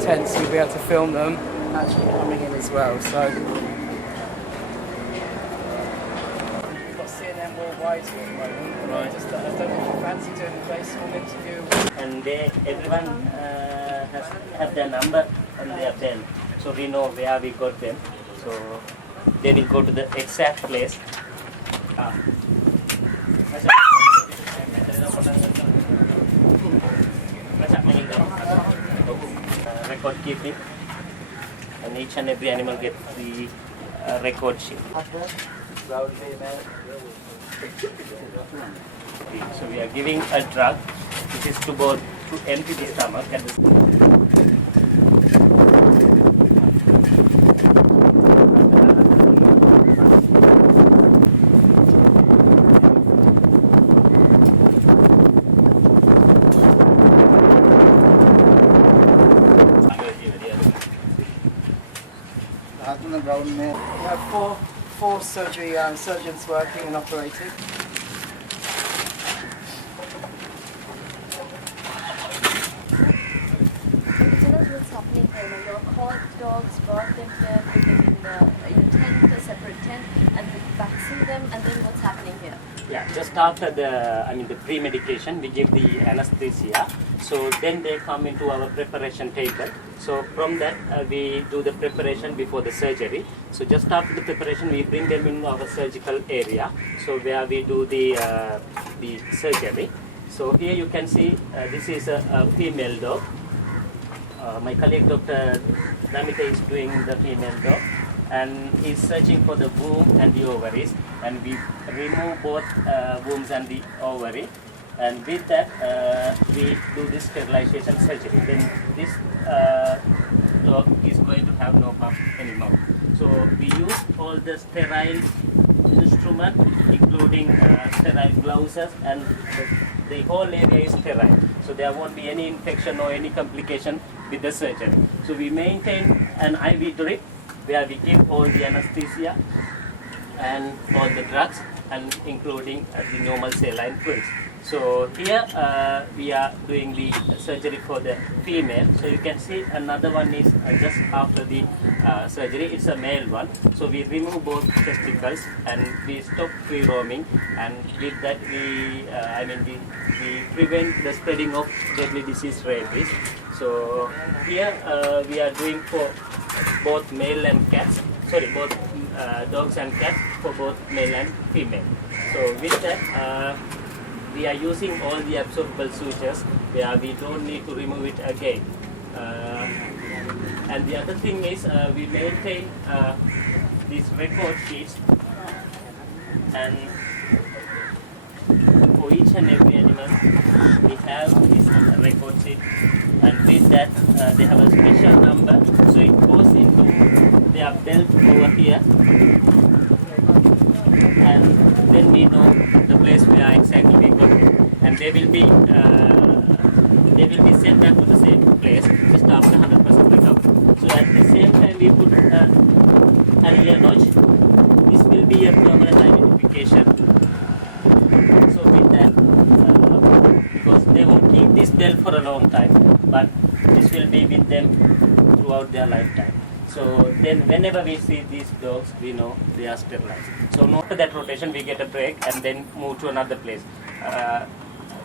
Tents, you'll be able to film them actually coming in as well. So we've got CNN Worldwide here at the moment. Right. I don't know if you fancy doing a very small interview. And everyone has their number on their belt, so we know where we got them. So they will go to the exact place. Record keeping, and each and every animal gets the record sheet. So we are giving a drug which is to empty the stomach and We have four surgeons working and operating. What's happening here? Your caught dogs brought them here, put them in the tent, a separate tent, and we vaccine them. And then what's happening here? yeah, just after the pre-medication, we give the anesthesia. So then they come into our preparation table. So from that we do the preparation before the surgery. So just after the preparation, we bring them in our surgical area. So where we do the surgery. So here you can see this is a female dog. My colleague Dr. Namita is doing the female dog, and is searching for the womb and the ovaries, and we remove both wombs and the ovary, and with that we do this sterilization surgery. Then this dog is going to have no pump anymore. So we use all the sterile instrument, including sterile gloves, and the whole area is sterile. So there won't be any infection or any complication with the surgery. So we maintain an IV drip where we give all the anesthesia and all the drugs, and including the normal saline fluids. So here we are doing the surgery for the female. So you can see another one is just after the surgery. It's a male one. So we remove both testicles and we stop free roaming, and with that we prevent the spreading of deadly disease rabies. So here we are doing for both male and cats. Both dogs and cats, for both male and female. So with that we are using all the absorbable sutures where we don't need to remove it again. And the other thing is we maintain these record sheets, and for each and every animal we have this record sheet, and with that they have a special number, so it goes into their belt over here, and then we know the place where exactly we got it, and they will be sent back to the same place just after 100% recovery. So at the same time we put an ear notch. This will be a permanent identification. So with that, because they won't keep this belt for a long time, but this will be with them throughout their lifetime. So then whenever we see these dogs, we know they are sterilized. So after that rotation, we get a break and then move to another place.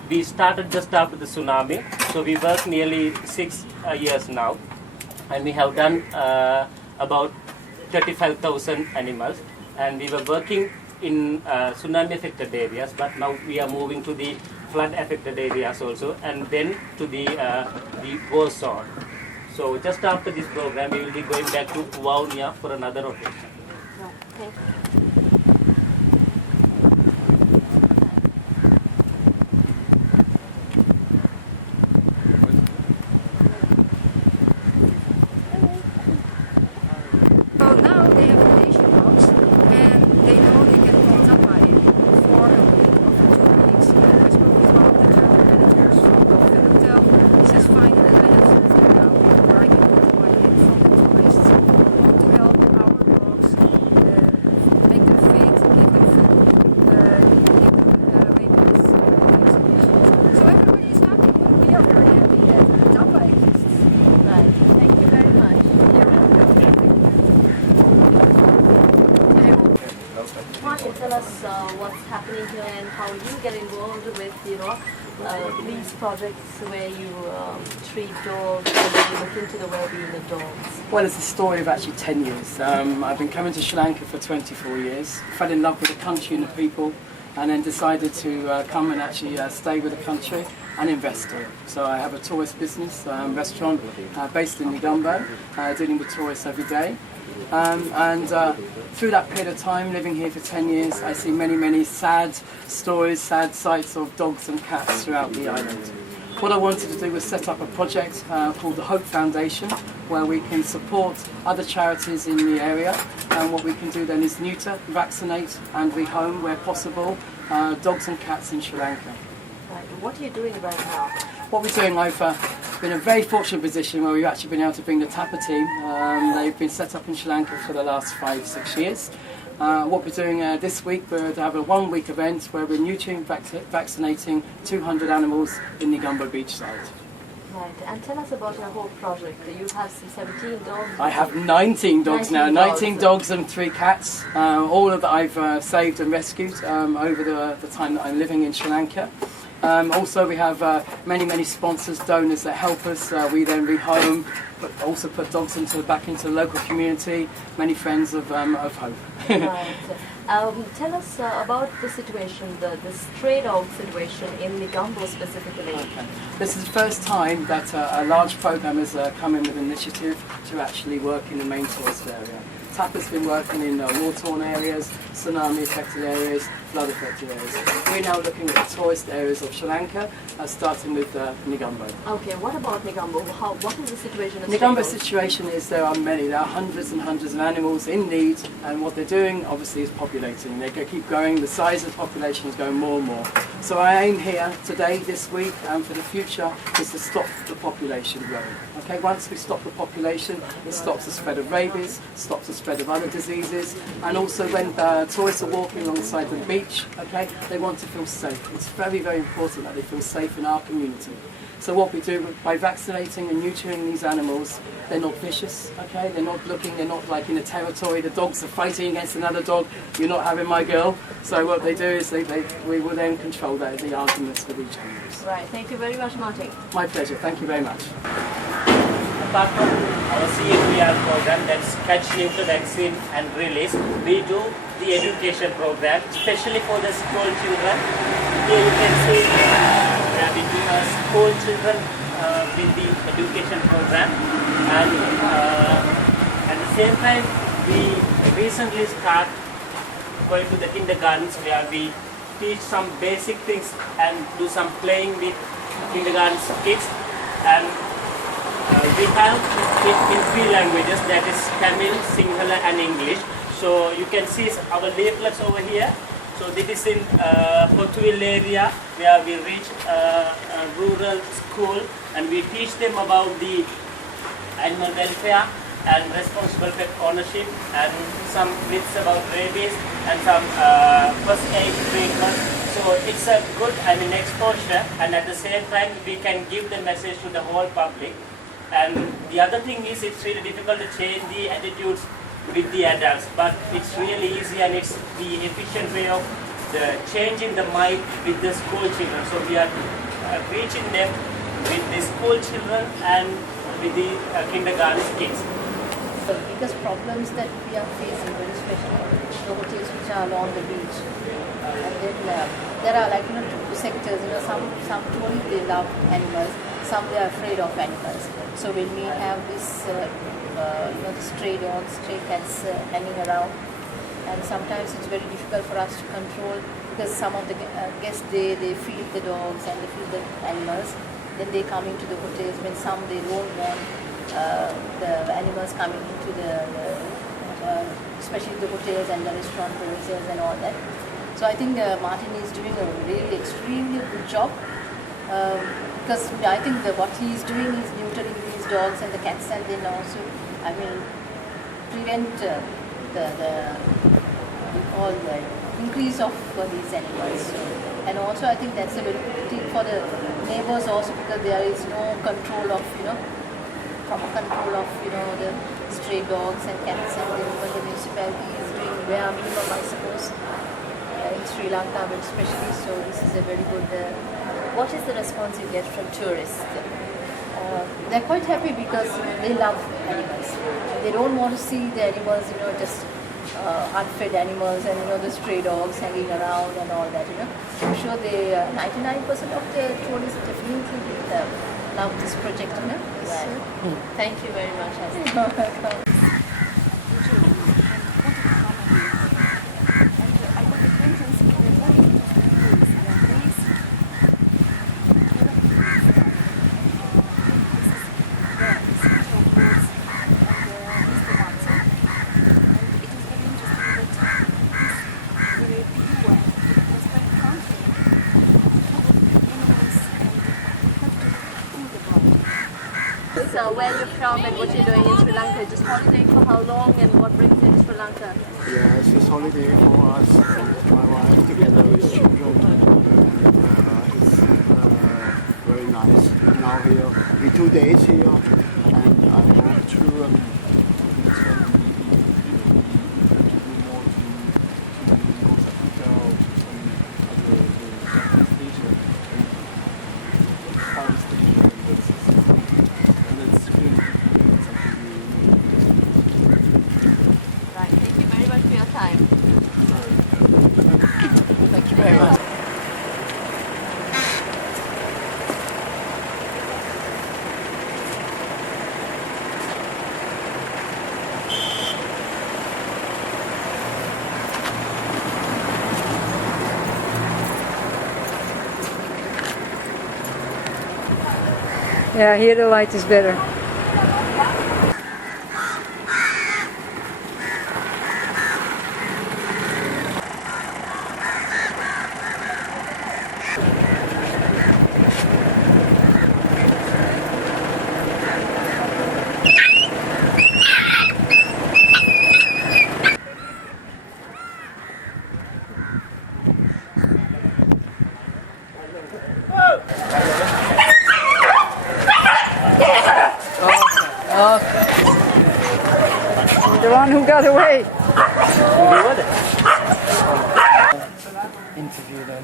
We started just after the tsunami, so we work nearly 6 years now, and we have done about 35,000 animals, and we were working in tsunami affected areas, but now we are moving to the flood affected areas also, and then to the war zone. So just after this program, we will be going back to Vaunia for another rotation. Thank you. So now they have relation dogs, and they know they can call Tapa in for a week or for 2 weeks. I spoke with one of the general managers from the hotel. He says, fine, and I have something now where I can call Tapa in from the tourists. We want to help our dogs make what's happening here and how you get involved with, these projects where you treat dogs and then you look into the well-being of dogs? Well, it's a story of actually 10 years. I've been coming to Sri Lanka for 24 years, fell in love with the country and the people, and then decided to come and actually stay with the country and invest in it. So I have a tourist business, restaurant based in Negombo, dealing with tourists every day. And through that period of time, living here for 10 years, I see many, many sad stories, sad sights of dogs and cats throughout the island. What I wanted to do was set up a project called the Hope Foundation, where we can support other charities in the area. And what we can do then is neuter, vaccinate and rehome where possible dogs and cats in Sri Lanka. Right. What are you doing right now? What we're doing, I've been in a very fortunate position where we've actually been able to bring the TAPA team. They've been set up in Sri Lanka for the last 5-6 years. What we're doing this week, we're to have a 1-week event where we're neutering, vaccinating 200 animals in Negombo beachside. Right, and tell us about your whole project. You have some 17 dogs. I have 19 dogs now, 19 dogs and 3 cats. All of that I've saved and rescued over the time that I'm living in Sri Lanka. Also, we have many, many sponsors, donors that help us. We then rehome, but also put dogs back into the local community. Many friends of hope. Right. Tell us about the situation, the stray dog situation in Negombo specifically. Okay. This is the first time that a large program has come in with an initiative to actually work in the main tourist area. TAPA's been working in war-torn areas, tsunami-affected areas, flood-affected areas. We're now looking at the tourist areas of Sri Lanka, starting with Negombo. Okay, what about Negombo? What is the situation? Negombo's situation is there are hundreds and hundreds of animals in need, and what they're doing obviously is populating. They keep growing, the size of the population is going more and more. So our aim here today, this week, and for the future is to stop the population growing. Okay, once we stop the population, it stops the spread of rabies, stops the spread of other diseases, and also when tourists are walking alongside the beach, okay, they want to feel safe. It's very, very important that they feel safe in our community. So what we do by vaccinating and neutering these animals, they're not vicious, okay? They're not like in a territory, the dogs are fighting against another dog, you're not having my girl. So what they do is we will then control the arguments with each other. Right, thank you very much, Martin. My pleasure, thank you very much. Apart from our CNVR program, that's Catch, Neuter, Vaccine and Release, we do the education program, especially for the school children. Here you can see we do school children with the education program, and at the same time we recently start going to the kindergartens where we teach some basic things and do some playing with kindergarten kids, and we have it in 3 languages, that is Tamil, Sinhala and English. So you can see our leaflets over here. So this is in Pothuil area where we reach a rural school and we teach them about the animal welfare and responsible pet ownership and some myths about rabies and some first aid treatment. So it's a good exposure, and at the same time we can give the message to the whole public. And the other thing is it's really difficult to change the attitudes with the adults, but it's really easy and it's the efficient way of changing the mind with the school children. So we are reaching them with the school children and with the kindergarten kids. The biggest problems that we are facing, very especially the hotels which are along the beach, and then there are two sectors. Some tourists they love animals, some they are afraid of animals. So when we have this, the stray dogs, stray cats hanging around, and sometimes it's very difficult for us to control because some of the guests they feed the dogs and they feed the animals. Then they come into the hotels. When some they don't want the animals coming into especially the hotels and the restaurant premises and all that. So I think Martin is doing a really extremely good job. Because I think what he is doing is neutering these dogs and the cats, and then also, prevent all the increase of these animals. And also, I think that's a very good thing for the neighbors also, because there is no control of proper control of the stray dogs and cats, and then when the municipality is doing bare minimum, I suppose. in Sri Lanka, but especially so this is a very good. What is the response you get from tourists? They're quite happy because they love animals. They don't want to see the animals, just unfed animals and the stray dogs hanging around and all that. I'm sure 99% of the tourists definitely love this project. Thank you very much. You're welcome. Where you're from and what you're doing in Sri Lanka. Just holiday for how long and what brings you to Sri Lanka? Yes, it's holiday for us, my wife together with children. It's very nice. Now here, we 2 days here, and I hope to spend more to Costa Rica or to some other station, power station. Thank you very much for your time. Thank you very much. Yeah, here the light is better. The one who got away. Interview them.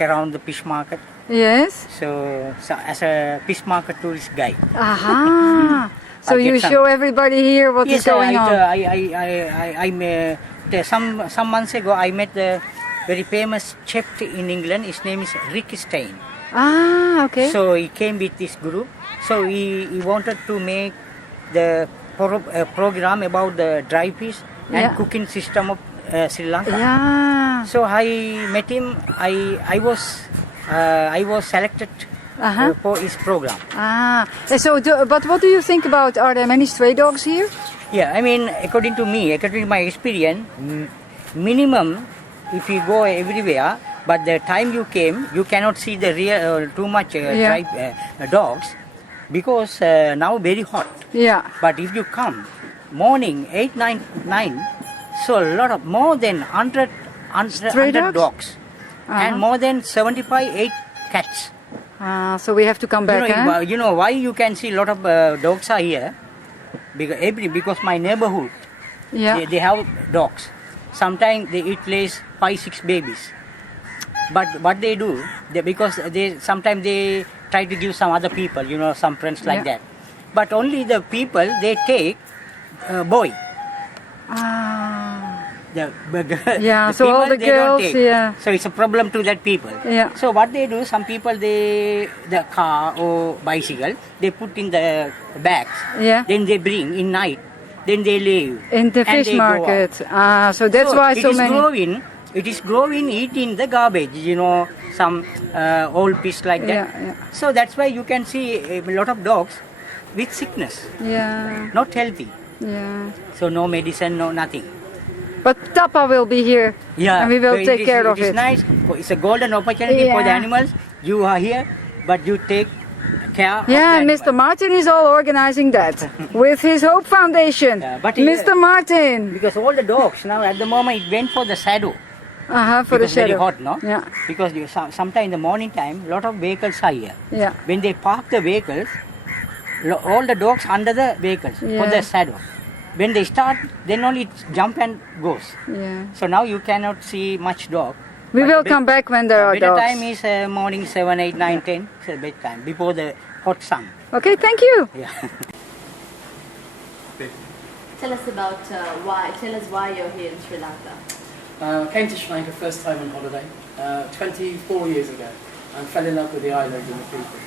Around the fish market. Yes. So as a fish market tourist guide. Aha. So I you get some- show everybody here what is Yes, going on. some months ago I met the very famous chef in England. His name is Rick Stein. Ah, okay. So he came with this group. So he wanted to make the program about the dry fish and Yeah. cooking system of Sri Lanka. Yeah. So I met him. I was selected for his program. Ah. So, but what do you think about? Are there many stray dogs here? Yeah, I mean, according to my experience, minimum, if you go everywhere, but the time you came, you cannot see the real too much dry dogs, because now very hot. Yeah. But if you come morning 8, 9, so a lot of more than 100 Stray dogs, and more than 8 cats. So we have to come back. You know why you can see a lot of dogs are here? Because my neighborhood, Yeah. they have dogs. Sometimes they eat lays 5, 6 babies. But what they do, because sometimes they try to give some other people, some friends like that. But only the people they take boy. Ah. the so all female, the they don't girls, take. yeah. So it's a problem to that people. Yeah. So what they do, some people, the car or bicycle, they put in the bags. Yeah. Then they bring in night. Then they leave. In the and fish they go out. market. So that's why so many. It is growing, eating the garbage, some old fish like that. Yeah. So that's why you can see a lot of dogs with sickness, Yeah. not healthy. Yeah. So no medicine, no nothing. But TAPA will be here. Yeah, And we will so take care of it. It is nice. It's a golden opportunity for the Yeah. animals. You are here, but you take care of Yeah, the and Mr. animal. Martin is all organizing that with his Hope Foundation. Yeah, but Mr. Martin. Because all the dogs now at the moment it went for the shadow. For the Because very shadow. hot, no? Yeah. Because sometime in the morning time, lot of vehicles are here. Yeah. When they park the vehicles, all the dogs under the vehicles for Yeah. the shadow. When they start, then only it jump and goes. Yeah. So now you cannot see much dog. We But will the come back when there are better dogs. time is morning 7, 8, 9, 10. It's a bedtime before the hot sun. Okay, thank you. Yeah. Tell us about why you're here in Sri Lanka. Came to Sri Lanka first time on holiday 24 years ago and fell in love with the island and the people.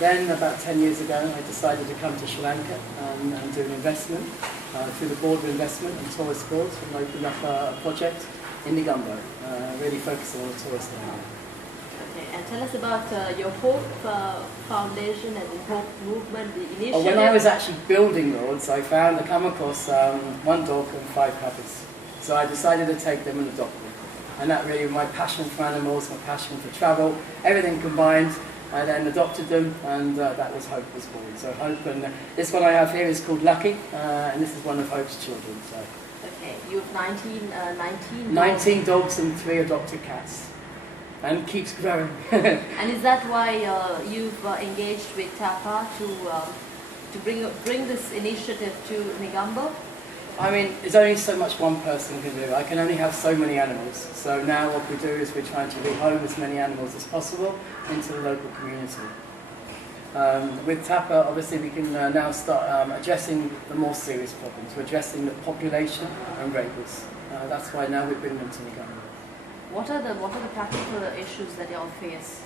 Then about 10 years ago I decided to come to Sri Lanka and do an investment through the Board of Investment and Tourist Board, and opened up a project in Negombo, really focusing on the tourist area. Okay, and tell us about your Hope Foundation and the Hope Movement, the initiative. When I was actually building Lords, I come across one dog and 5 puppies. So I decided to take them and adopt them. And that really was my passion for animals, my passion for travel, everything combined. I then adopted them, and that was Hope was born. So Hope, and this one I have here is called Lucky, and this is one of Hope's children. So Okay, you have 19 19 dogs and 3 adopted cats, and keeps growing. And is that why you've engaged with TAPA to bring this initiative to Negombo? I mean, there's only so much one person can do. I can only have so many animals. So now what we do is we're trying to rehome as many animals as possible into the local community. With TAPA, obviously we can now start addressing the more serious problems. We're addressing the population and rabies. That's why now we bring them to Negombo. What are the practical issues that you all face?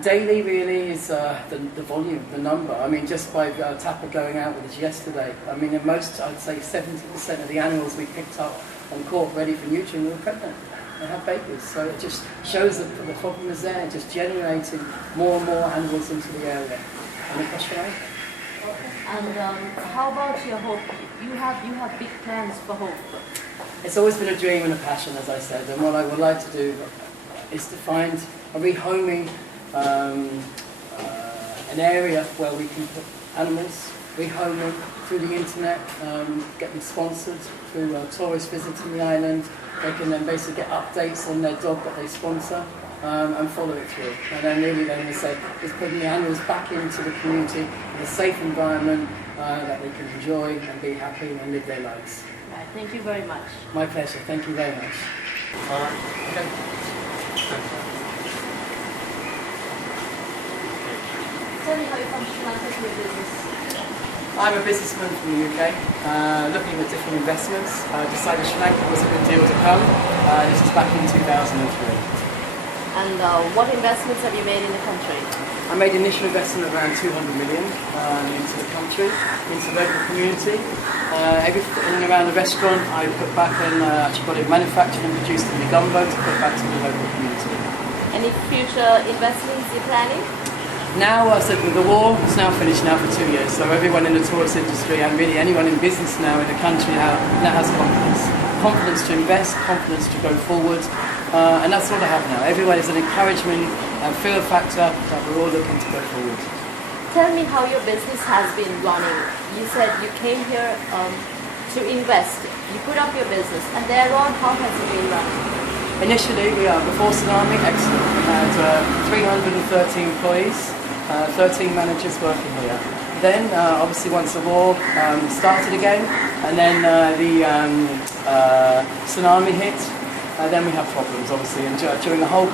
Daily really is the volume, the number. I mean, just by TAPA going out with us yesterday, I mean, in most, I'd say 70% of the animals we picked up on court ready for neutering were pregnant. They have babies. So it just shows that the problem is there, just generating more and more animals into the area. Any question? And how about your Hope? You have big plans for Hope. It's always been a dream and a passion, as I said, and what I would like to do is to find a rehoming an area where we can put animals, rehome them through the internet, get them sponsored through tourists visiting the island. They can then basically get updates on their dog that they sponsor and follow it through. And then really then they say, it's putting the animals back into the community in a safe environment that they can enjoy and be happy and live their lives. Right, thank you very much. My pleasure, thank you very much. Okay. Tell me how you come to Sri Lanka to your business. I'm a businessman from the UK, looking at different investments. I decided Sri Lanka was a good deal to come. This was back in 2003. And what investments have you made in the country? I made an initial investment of around 200 million into the country, into the local community. Everything around the restaurant I put back and actually got it manufactured and produced in Negombo to put back to the local community. Any future investments you're planning? Now, I said with the war, it's now finished now for 2 years, so everyone in the tourist industry and really anyone in business now in the country now has confidence. Confidence to invest, confidence to go forward, and that's what I have now. Everyone is an encouragement and feel factor that we're all looking to go forward. Tell me how your business has been running. You said you came here to invest. You put up your business, and thereon, how has it been running? Initially, before Tsunami, excellent. We had 313 employees, 13 managers working here. Then, obviously, once the war started again, and then the tsunami hit, then we had problems, obviously. And during the whole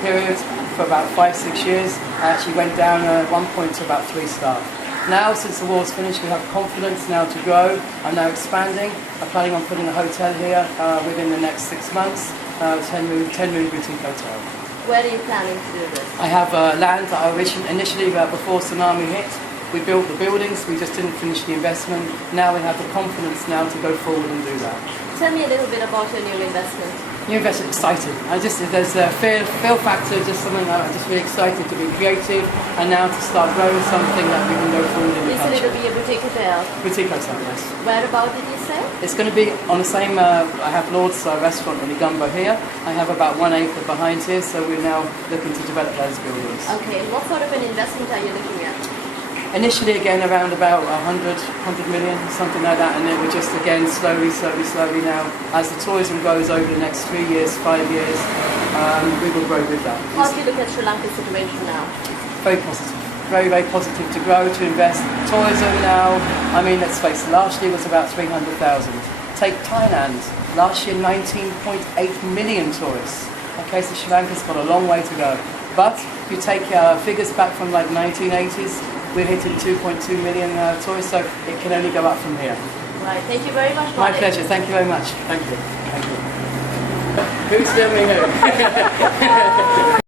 period, for about 5-6 years, I actually went down at one point to about 3 staff. Now, since the war's finished, we have confidence now to grow. I'm now expanding. I'm planning on putting a hotel here within the next 6 months, 10-room boutique hotel. Where are you planning to do this? I have land that I initially, before tsunami hit, we built the buildings, we just didn't finish the investment. Now we have the confidence now to go forward and do that. Tell me a little bit about your new investment. New investment, excited. There's a fear factor, just something I'm just really excited to be creative and now to start growing something that we can go forward in the You said future. it'll be a boutique hotel. Boutique hotel, yes. Whereabout did you say? It's going to be on the same, I have Lord's restaurant in Negombo here. I have about 1 acre behind here, so we're now looking to develop those buildings. Okay, and what sort of an investment are you looking at? Initially, again, around about 100 million, something like that, and then we're just, again, slowly now. As the tourism grows over the next 3 years, 5 years, we will grow with that. How do you look at Sri Lanka's situation now? Very positive. Very, very positive to grow, to invest. Tourism now, I mean, let's face it, last year was about 300,000. Take Thailand, last year 19.8 million tourists. Okay, so Sri Lanka's got a long way to go. But if you take figures back from like 1980s, we're hitting 2.2 million tourists, so it can only go up from here. Right, thank you very much. My pleasure, thank you very much. Thank you. Thank you. Who's filming who?